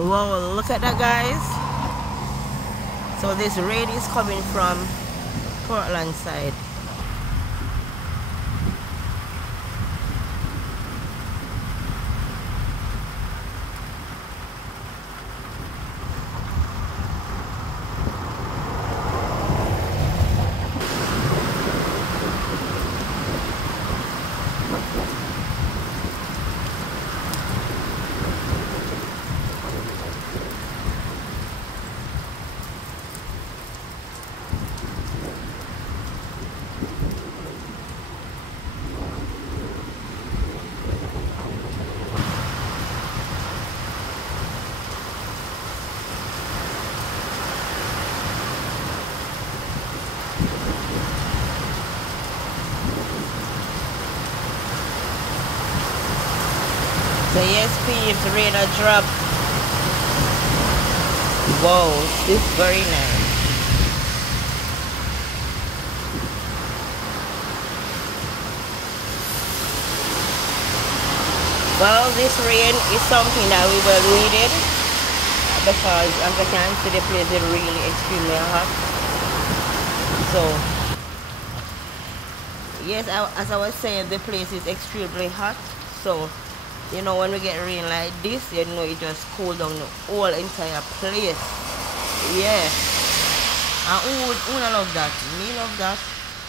Wow, look at that, guys. So this rain is coming from Portland side. So yes, peeps, rain a drop. Wow, this is very nice. Well, this rain is something that we were needed because as I can see, the place is really extremely hot. So yes, as I was saying, the place is extremely hot. So you know, when we get rain like this, you know, it just cool down the whole entire place. Yeah. And who love that? Me love that.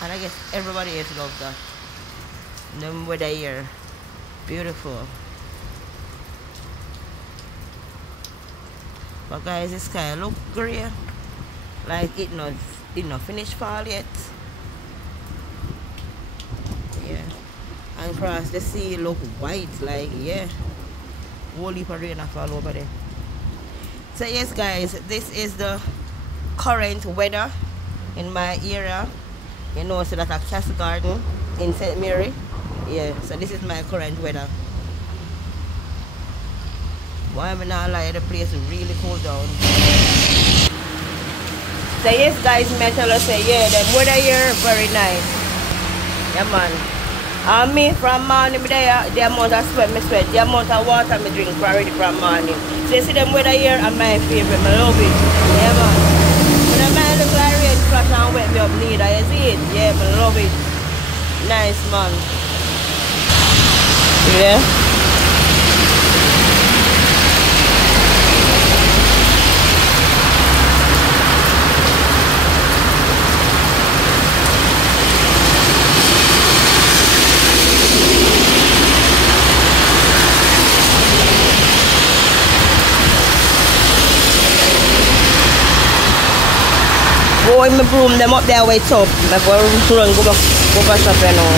And I guess everybody else love that. The weather here. Beautiful. But guys, the sky look grey. Like it not finished fall yet. Yeah. And across the sea look white, like yeah, whole heap of rain fall over there. So yes, guys, this is the current weather in my area. You know, so that a Castle Garden in St. Mary. Yeah, so this is my current weather. Why am I not lie? The place is really cool down. So yes, guys, metal say yeah, the weather here very nice. Yeah, man. And me from morning there, the amount of sweat, the amount of water I drink already from morning. So you see them weather here are my favorite, I love it. Yeah, man. When I might look like rain flash and wet me up neither, you see it? Yeah, I love it. Nice, man. Yeah. Go in my broom, them up there way top. Before I run, go back shop, you know.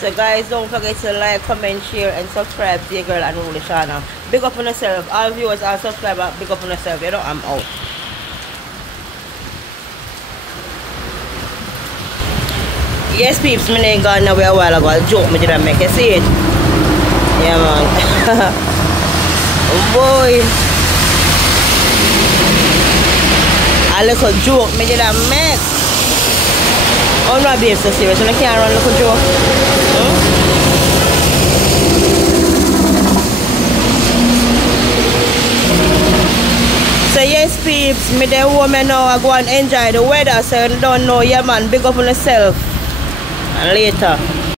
So guys, don't forget to like, comment, share and subscribe to your girl Unruly channel. Big up on yourself. All viewers are subscribers, big up on yourself. You know, I'm out. Yes, peeps, my name gone away a while ago. A joke me didn't make. You see it? Yeah, man. Oh boy. A little joke me didn't make. Oh no, babe, so serious. I can't run little joke. So yes, peeps, me the woman now I go and enjoy the weather. So you don't know, yeah man, big up on yourself. And later.